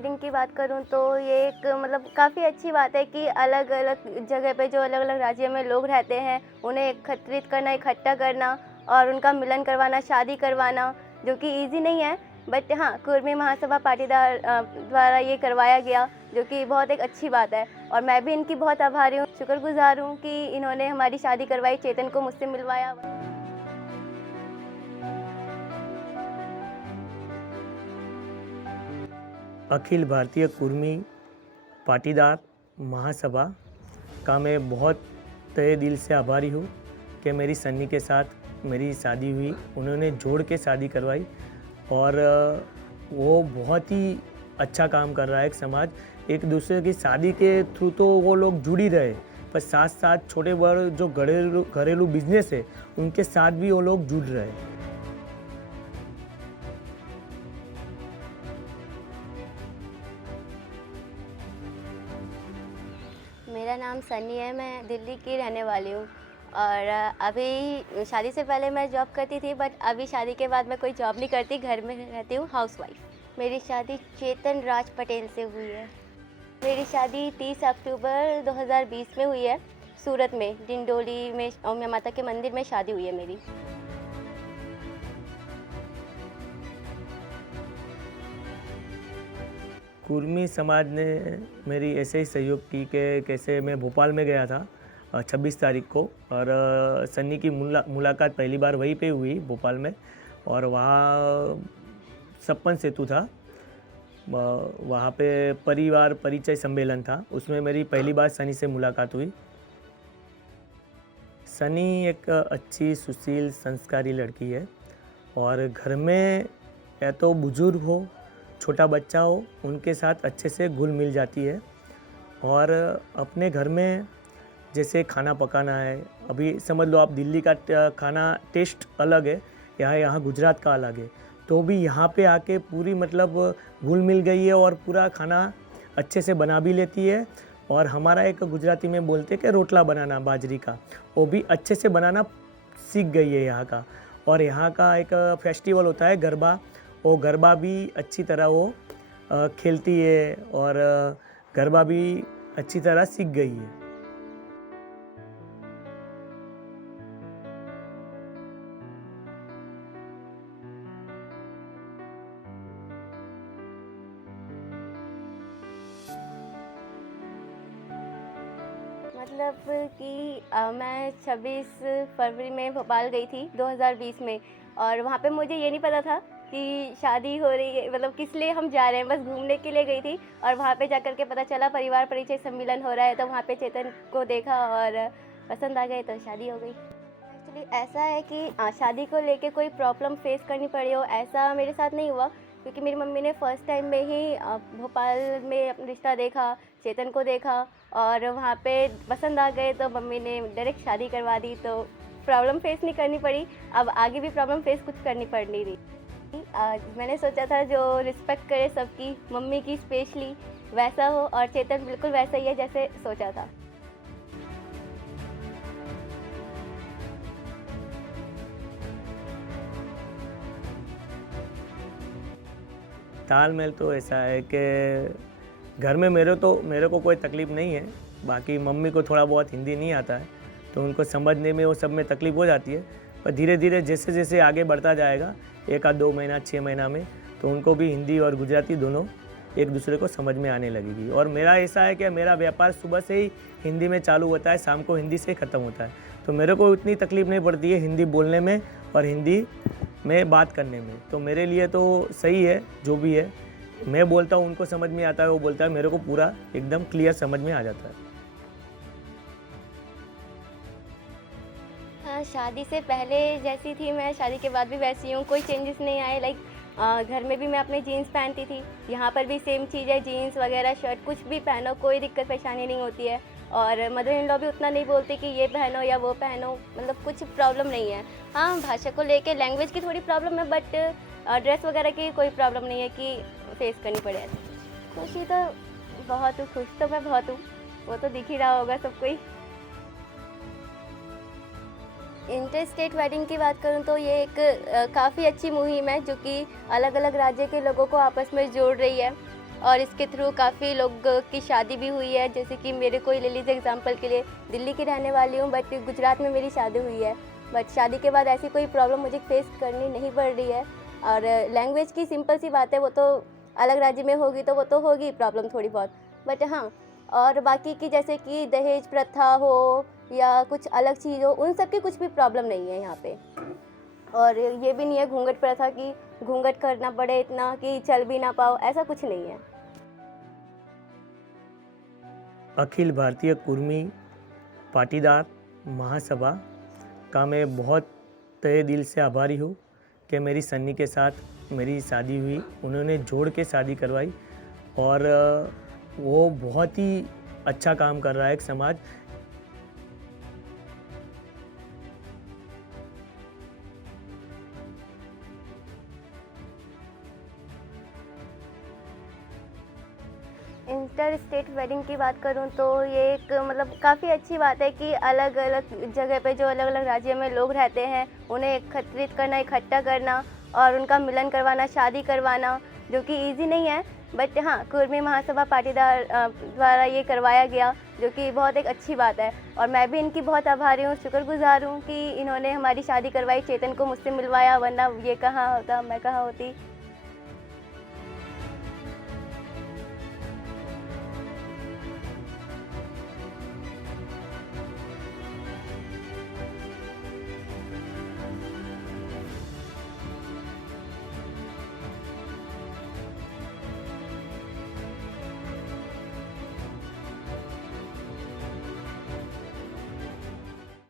Wedding की बात करूँ तो ये एक मतलब काफ़ी अच्छी बात है कि अलग-अलग जगह पे जो अलग-अलग राज्यों में लोग रहते हैं, उन्हें एकत्रित करना, इकट्ठा करना और उनका मिलन करवाना, शादी करवाना, जो कि ईज़ी नहीं है। बट हाँ, कुर्मी महासभा पाटीदार द्वारा ये करवाया गया, जो कि बहुत एक अच्छी बात है और मैं भी इनकी बहुत आभारी हूँ, शुक्रगुज़ार हूँ कि इन्होंने हमारी शादी करवाई, चेतन को मुझसे मिलवाया। अखिल भारतीय कुर्मी पाटीदार महासभा का मैं बहुत तहे दिल से आभारी हूँ कि मेरी सन्नी के साथ मेरी शादी हुई, उन्होंने जोड़ के शादी करवाई और वो बहुत ही अच्छा काम कर रहा है। एक समाज एक दूसरे की शादी के थ्रू तो वो लोग जुड़ ही रहे, पर साथ साथ छोटे बड़े जो घरेलू बिजनेस है उनके साथ भी वो लोग जुड़ रहे हैं। मेरा नाम सन्नी है, मैं दिल्ली की रहने वाली हूँ और अभी शादी से पहले मैं जॉब करती थी, बट अभी शादी के बाद मैं कोई जॉब नहीं करती, घर में रहती हूँ, हाउसवाइफ। मेरी शादी चेतन राज पटेल से हुई है। मेरी शादी 30 अक्टूबर 2020 में हुई है, सूरत में डिंडोली में ओम माता के मंदिर में शादी हुई है मेरी। कुर्मी समाज ने मेरी ऐसे ही सहयोग की कि कैसे मैं भोपाल में गया था 26 तारीख को और सन्नी की मुलाकात पहली बार वहीं पे हुई भोपाल में और वहाँ सप्पन सेतु था, वहाँ पे परिवार परिचय सम्मेलन था, उसमें मेरी पहली बार सनी से मुलाकात हुई। सनी एक अच्छी सुशील संस्कारी लड़की है और घर में या तो बुजुर्ग हो छोटा बच्चा हो उनके साथ अच्छे से घुल मिल जाती है और अपने घर में जैसे खाना पकाना है, अभी समझ लो आप दिल्ली का खाना टेस्ट अलग है, यहाँ गुजरात का अलग है, तो भी यहाँ पे आके पूरी मतलब घुल मिल गई है और पूरा खाना अच्छे से बना भी लेती है। और हमारा एक गुजराती में बोलते हैं कि रोटला बनाना बाजरी का, वो भी अच्छे से बनाना सीख गई है यहाँ का। और यहाँ का एक फेस्टिवल होता है गरबा, वो गरबा भी अच्छी तरह वो खेलती है और गरबा भी अच्छी तरह सीख गई है। मतलब कि मैं 26 फरवरी में भोपाल गई थी 2020 में और वहाँ पे मुझे ये नहीं पता था कि शादी हो रही है, मतलब किस लिए हम जा रहे हैं, बस घूमने के लिए गई थी और वहाँ पे जाकर के पता चला परिवार परिचय सम्मेलन हो रहा है, तो वहाँ पे चेतन को देखा और पसंद आ गए तो शादी हो गई। एक्चुअली ऐसा है कि शादी को लेके कोई प्रॉब्लम फेस करनी पड़ी हो ऐसा मेरे साथ नहीं हुआ, क्योंकि मेरी मम्मी ने फर्स्ट टाइम में ही भोपाल में रिश्ता देखा, चेतन को देखा और वहाँ पे पसंद आ गए तो मम्मी ने डायरेक्ट शादी करवा दी, तो प्रॉब्लम फेस नहीं करनी पड़ी। अब आगे भी प्रॉब्लम फेस कुछ करनी पड़ नहीं रही। मैंने सोचा था जो रिस्पेक्ट करे सबकी, मम्मी की स्पेशली, वैसा हो और चेतन बिल्कुल वैसा ही है जैसे सोचा था। तालमेल तो ऐसा है कि घर में मेरे को कोई तकलीफ़ नहीं है, बाकी मम्मी को थोड़ा बहुत हिंदी नहीं आता है तो उनको समझने में वो सब में तकलीफ़ हो जाती है, पर धीरे धीरे जैसे जैसे आगे बढ़ता जाएगा 1 आध 2 महीना 6 महीना में तो उनको भी हिंदी और गुजराती दोनों एक दूसरे को समझ में आने लगेगी। और मेरा ऐसा है कि मेरा व्यापार सुबह से ही हिंदी में चालू होता है, शाम को हिंदी से ख़त्म होता है, तो मेरे को उतनी तकलीफ़ नहीं पड़ती है हिंदी बोलने में और हिंदी में बात करने में, तो मेरे लिए तो सही है। जो भी है मैं बोलता हूँ उनको समझ में आता है, वो बोलता है, मेरे को पूरा एकदम क्लियर समझ में आ जाता है। हाँ, शादी से पहले जैसी थी मैं शादी के बाद भी वैसी हूँ, कोई चेंजेस नहीं आए। लाइक घर में भी मैं अपने जीन्स पहनती थी, यहाँ पर भी सेम चीज़ है, जीन्स वगैरह शर्ट कुछ भी पहनो कोई दिक्कत परेशानी नहीं होती है। और मदर इन लॉ भी उतना नहीं बोलती कि ये पहनो या वो पहनो, मतलब कुछ प्रॉब्लम नहीं है। हाँ, भाषा को लेके लैंग्वेज की थोड़ी प्रॉब्लम है, बट ड्रेस वगैरह की कोई प्रॉब्लम नहीं है कि फेस करनी पड़े ऐसी। खुशी तो बहुत हूँ, खुश तो मैं बहुत हूँ, वो तो दिख ही रहा होगा सबको ही। इंटर स्टेट वेडिंग की बात करूं तो ये एक काफ़ी अच्छी मुहिम है जो कि अलग अलग राज्य के लोगों को आपस में जोड़ रही है और इसके थ्रू काफ़ी लोग की शादी भी हुई है। जैसे कि मेरे को ही ले लीजिए एग्जांपल के लिए, दिल्ली की रहने वाली हूँ बट गुजरात में मेरी शादी हुई है। बट शादी के बाद ऐसी कोई प्रॉब्लम मुझे फेस करनी नहीं पड़ रही है। और लैंग्वेज की सिंपल सी बात है, वो तो अलग राज्य में होगी तो वो तो होगी प्रॉब्लम थोड़ी बहुत। बट हाँ, और बाकी की जैसे कि दहेज प्रथा हो या कुछ अलग चीज़ हो, उन सब की कुछ भी प्रॉब्लम नहीं है यहाँ पे। और ये भी नहीं है घूंघट प्रथा की घूंघट करना पड़े इतना कि चल भी ना पाओ, ऐसा कुछ नहीं है। अखिल भारतीय कुर्मी पाटीदार महासभा का मैं बहुत तहे दिल से आभारी हूँ कि मेरी सन्नी के साथ मेरी शादी हुई। उन्होंने जोड़ के शादी करवाई और वो बहुत ही अच्छा काम कर रहा है एक समाज। इंटर स्टेट वेडिंग की बात करूं तो ये एक मतलब काफ़ी अच्छी बात है कि अलग अलग जगह पे जो अलग अलग राज्य में लोग रहते हैं उन्हें एकत्रित करना, इकट्ठा करना और उनका मिलन करवाना, शादी करवाना, जो कि इजी नहीं है। बट हाँ, कुर्मी महासभा पाटीदार द्वारा ये करवाया गया, जो कि बहुत एक अच्छी बात है। और मैं भी इनकी बहुत आभारी हूँ, शुक्रगुजार हूँ कि इन्होंने हमारी शादी करवाई, चेतन को मुझसे मिलवाया, वरना ये कहाँ होता, मैं कहाँ होती।